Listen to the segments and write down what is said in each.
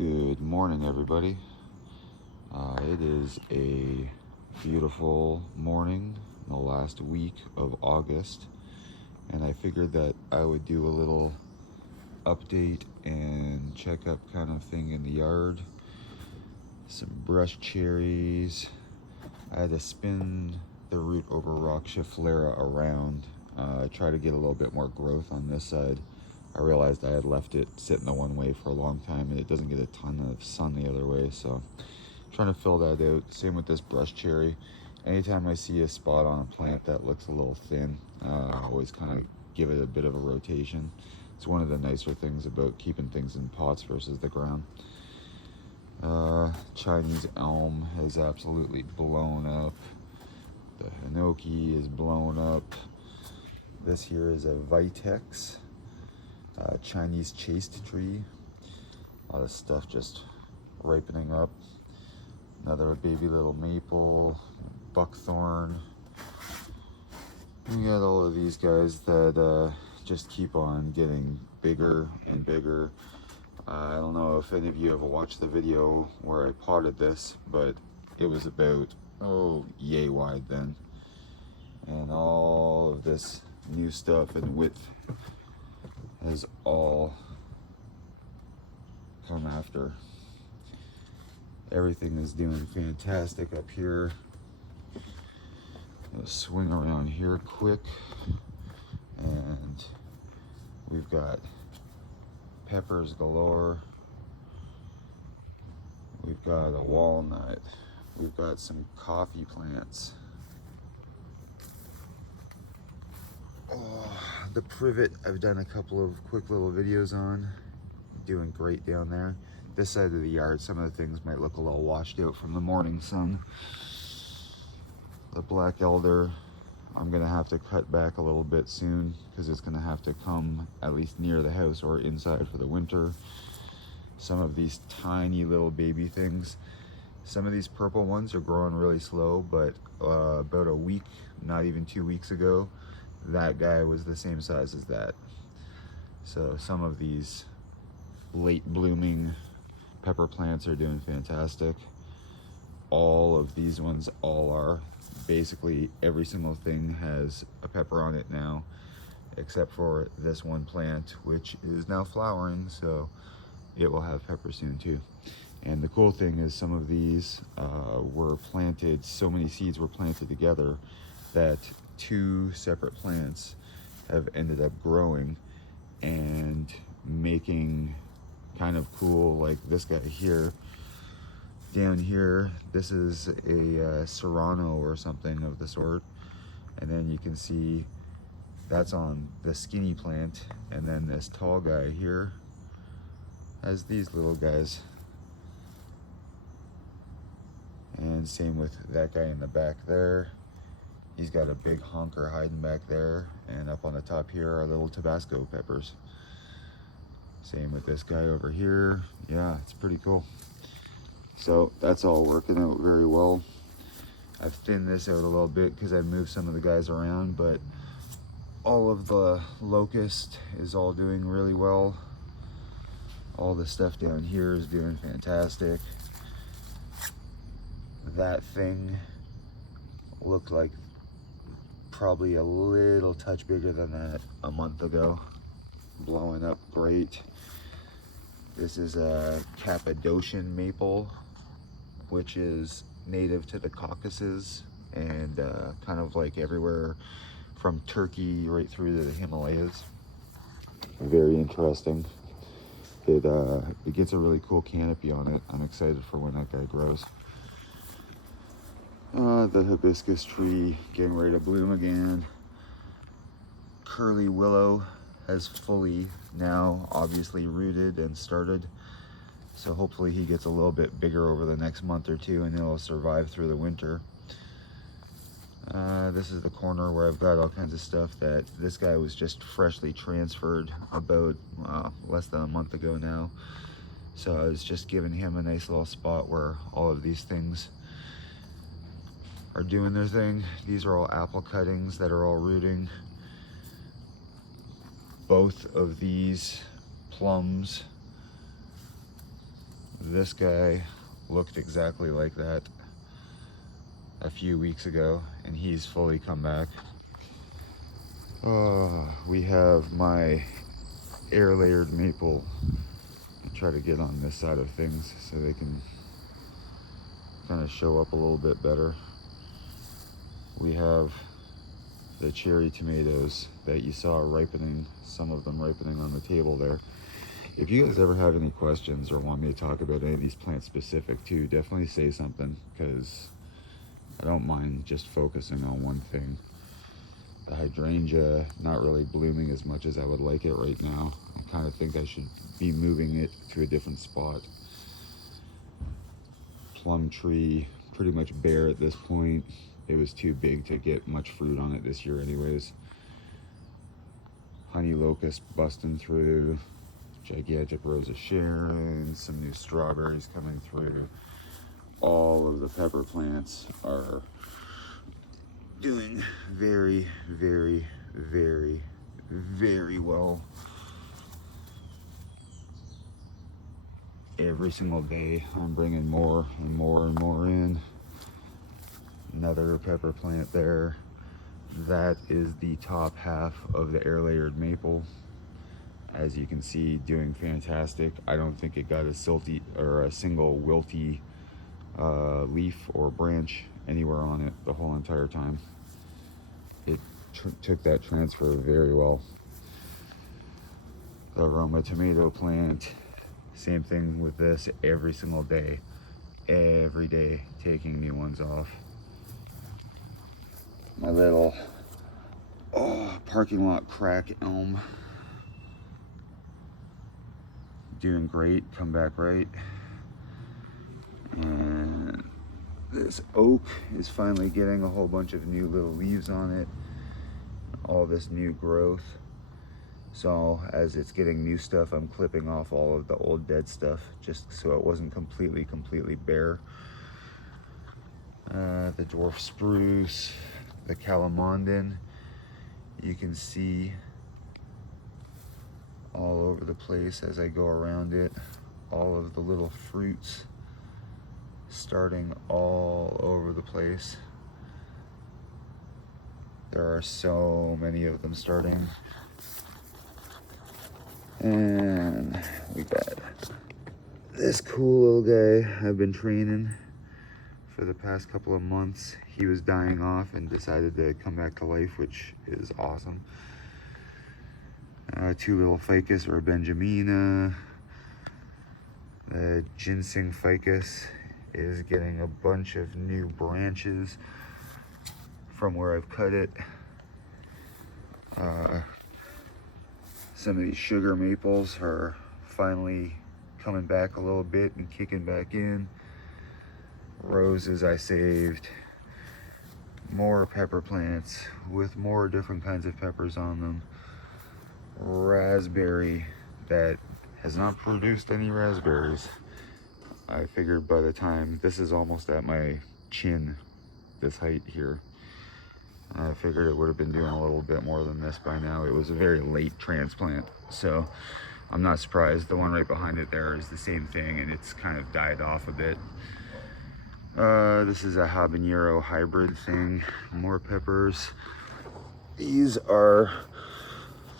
Good morning, everybody. It is a beautiful morning in the last week of August, and I figured that I would do a little update and checkup kind of thing in the yard. Some brush cherries. I had to spin the root over Roxiflera around. Try to get a little bit more growth on this side. I realized I had left it sitting the one way for a long time and it doesn't get a ton of sun the other way, so trying to fill that out. Same with this brush cherry. Anytime I see a spot on a plant that looks a little thin, I always kind of give it a bit of a rotation. It's one of the nicer things about keeping things in pots versus the ground. Chinese elm has absolutely blown up. The hinoki is blown up. This here is a vitex, Chinese chaste tree. A lot of stuff just ripening up. Another baby little maple, buckthorn. We got all of these guys that just keep on getting bigger and bigger. I don't know if any of you ever watched the video where I potted this, but it was about, yay wide then. And all of this new stuff and width has all come after. Everything is doing fantastic up here. I'll swing around here quick, and we've got peppers galore. We've got a walnut. We've got some coffee plants. The privet I've done a couple of quick little videos on. Doing great down there. This side of the yard, some of the things might look a little washed out from the morning sun. The black elder, I'm gonna have to cut back a little bit soon because it's gonna have to come at least near the house or inside for the winter. Some of these tiny little baby things. Some of these purple ones are growing really slow, but about a week, not even 2 weeks ago, that guy was the same size as that. So some of these late blooming pepper plants are doing fantastic. All of these ones all are. Basically every single thing has a pepper on it now, except for this one plant, which is now flowering, so it will have pepper soon too. And the cool thing is some of these were planted, so many seeds were planted together that 2 separate plants have ended up growing and making kind of cool, like this guy here. Down here, this is a serrano or something of the sort, and then you can see that's on the skinny plant, and then this tall guy here has these little guys, and same with that guy in the back there. He's got a big honker hiding back there, and up on the top here are little Tabasco peppers. Same with this guy over here. Yeah, it's pretty cool. So that's all working out very well. I've thinned this out a little bit because I moved some of the guys around, but all of the locust is all doing really well. All the stuff down here is doing fantastic. That thing looked like probably a little touch bigger than that a month ago. Blowing up great. This is a Cappadocian maple, which is native to the Caucasus and kind of like everywhere from Turkey right through to the Himalayas. Very interesting. It gets a really cool canopy on it. I'm excited for when that guy grows. The hibiscus tree getting ready to bloom again. Curly willow has fully now obviously rooted and started, so hopefully he gets a little bit bigger over the next month or two and it'll survive through the winter. This is the corner where I've got all kinds of stuff that this guy was just freshly transferred about less than a month ago now, so I was just giving him a nice little spot where all of these things are doing their thing. These are all apple cuttings that are all rooting. Both of these plums This guy looked exactly like that a few weeks ago, and he's fully come back. We have my air layered maple. I'll try to get on this side of things so they can kind of show up a little bit better. We have the cherry tomatoes that you saw ripening, some of them ripening on the table there. If you guys ever have any questions or want me to talk about any of these plants specific too, definitely say something, because I don't mind just focusing on one thing. The hydrangea not really blooming as much as I would like it right now. I kind of think I should be moving it to a different spot. Plum tree pretty much bare at this point. It was too big to get much fruit on it this year anyways. Honey locust busting through. Gigantic rose of Sharon, some new strawberries coming through. All of the pepper plants are doing very, very, very, very well. Every single day I'm bringing more and more and more in. Another pepper plant there. That is the top half of the air layered maple. As you can see, doing fantastic. I don't think it got a silty or a single wilty leaf or branch anywhere on it the whole entire time. It took that transfer very well. The Roma tomato plant, same thing with this. Every single day, every day, taking new ones off. My little parking lot crack elm, doing great, come back right. And this oak is finally getting a whole bunch of new little leaves on it, all this new growth. So as it's getting new stuff, I'm clipping off all of the old dead stuff just so it wasn't completely bare. The dwarf spruce, the calamondin, you can see all over the place as I go around it. All of the little fruits starting all over the place. There are so many of them starting. And we got this cool little guy I've been training for the past couple of months. He was dying off and decided to come back to life, which is awesome. Two little ficus or benjamina. The ginseng ficus is getting a bunch of new branches from where I've cut it. Some of these sugar maples are finally coming back a little bit and kicking back in. Roses I saved. More pepper plants with more different kinds of peppers on them. Raspberry that has not produced any raspberries. I figured by the time, this is almost at my chin, this height here. I figured it would have been doing a little bit more than this by now. It was a very late transplant, so I'm not surprised. The one right behind it there is the same thing, and it's kind of died off a bit. This is a habanero hybrid thing. More peppers. These are,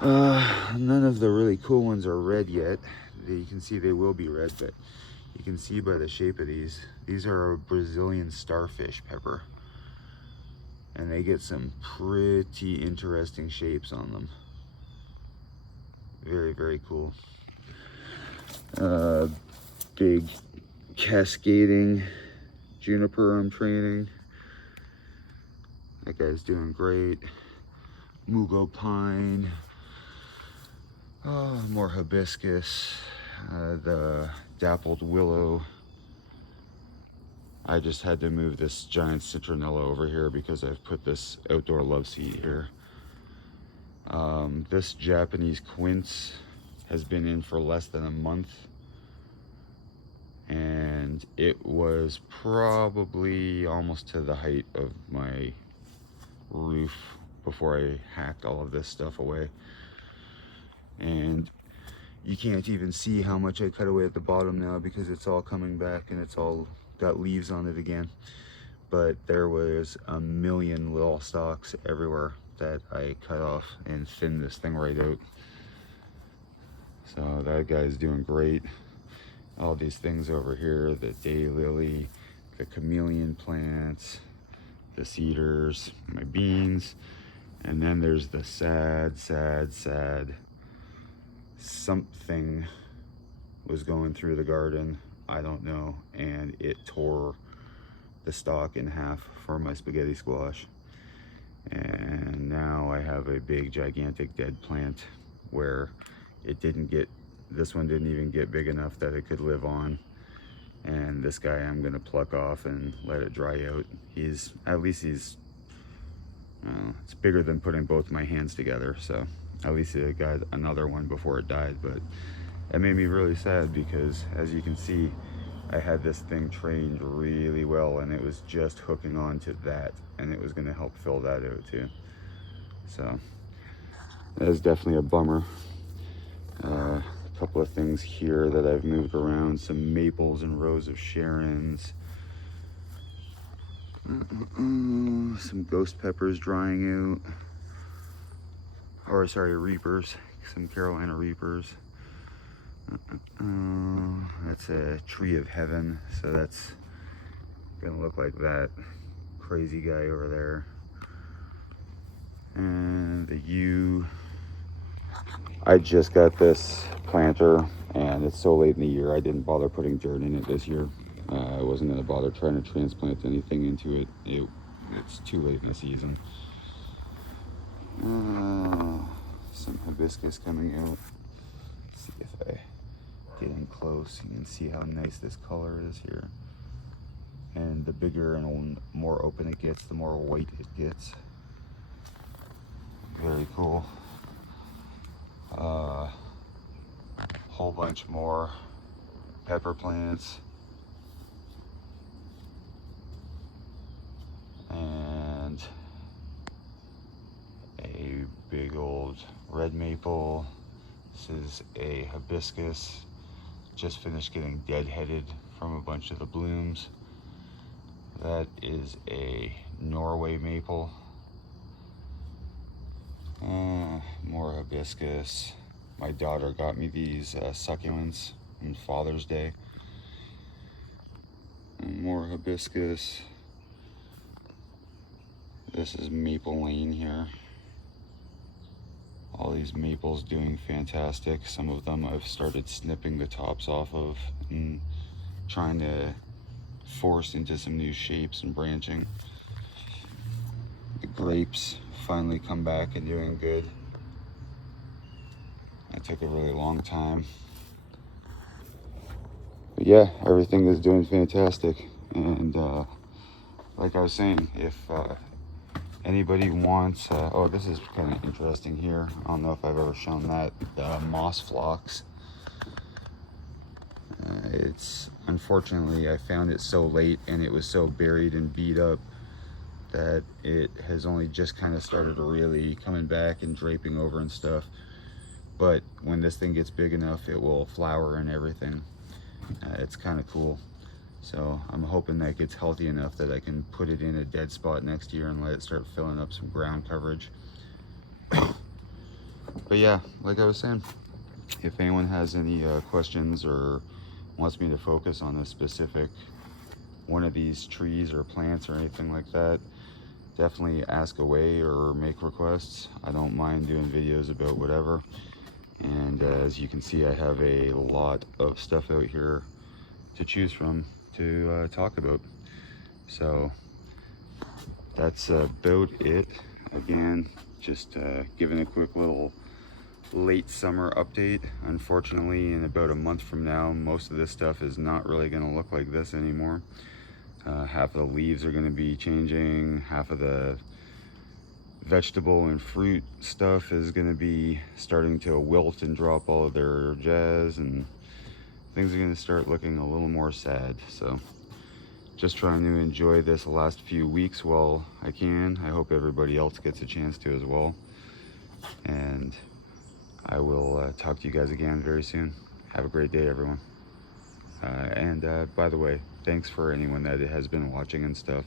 none of the really cool ones are red yet. You can see they will be red, but you can see by the shape of these. These are a Brazilian starfish pepper. And they get some pretty interesting shapes on them. Very, very cool. Big cascading juniper I'm training. That guy's doing great. Mugo pine. More hibiscus. The dappled willow. I just had to move this giant citronella over here because I've put this outdoor love seat here. This Japanese quince has been in for less than a month, and it was probably almost to the height of my roof before I hacked all of this stuff away. And You can't even see how much I cut away at the bottom now because it's all coming back and it's all got leaves on it again. But there was a million little stalks everywhere that I cut off and thinned this thing right out. So that guy's doing great. All these things over here, the daylily, the chameleon plants, the cedars, my beans, and then there's the sad something was going through the garden, I don't know, and it tore the stalk in half for my spaghetti squash. And now I have a big gigantic dead plant where it didn't get, this one didn't even get big enough that it could live on. And this guy I'm gonna pluck off and let it dry out. He's, at least he's, it's bigger than putting both my hands together, so at least I got another one before it died. But it made me really sad because, as you can see, I had this thing trained really well and it was just hooking on to that, and it was gonna help fill that out too. So that is definitely a bummer. A couple of things here that I've moved around, some maples and rows of Sharons. Some ghost peppers drying out. Or sorry, reapers, some Carolina reapers. That's a tree of heaven, so that's gonna look like that crazy guy over there. And the yew, I just got this planter and it's so late in the year I didn't bother putting dirt in it this year. I wasn't going to bother trying to transplant anything into it. It's too late in the season. Some hibiscus coming out. Let's see if I get in close. You can see how nice this color is here. And the bigger and more open it gets, the more white it gets. Very cool. Whole bunch more pepper plants. And a big old red maple. This is a hibiscus. Just finished getting deadheaded from a bunch of the blooms. That is a Norway maple. More hibiscus. My daughter got me these succulents on Father's Day. And more hibiscus. This is Maple Lane here. All these maples doing fantastic. Some of them I've started snipping the tops off of and trying to force into some new shapes and branching. The grapes finally come back and doing good. That took a really long time. But yeah, everything is doing fantastic. And like I was saying, if anybody wants, oh, this is kind of interesting here. I don't know if I've ever shown that, moss phlox. It's, unfortunately, I found it so late and it was so buried and beat up that it has only just kind of started really coming back and draping over and stuff. But when this thing gets big enough, it will flower and everything. It's kind of cool. So I'm hoping that gets healthy enough that I can put it in a dead spot next year and let it start filling up some ground coverage. But yeah, like I was saying, if anyone has any questions or wants me to focus on a specific one of these trees or plants or anything like that, definitely ask away or make requests. I don't mind doing videos about whatever. And as you can see, I have a lot of stuff out here to choose from to talk about. So that's about it. Again, just giving a quick little late summer update. Unfortunately, in about a month from now, most of this stuff is not really going to look like this anymore. Half of the leaves are going to be changing, half of the vegetable and fruit stuff is going to be starting to wilt and drop all of their jazz, and things are going to start looking a little more sad. So just trying to enjoy this last few weeks while I can. I hope everybody else gets a chance to as well. And I will talk to you guys again very soon. Have a great day, everyone. And by the way, thanks for anyone that has been watching and stuff,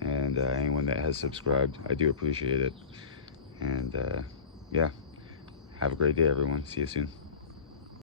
and anyone that has subscribed. I do appreciate it. And yeah, have a great day, everyone. See you soon.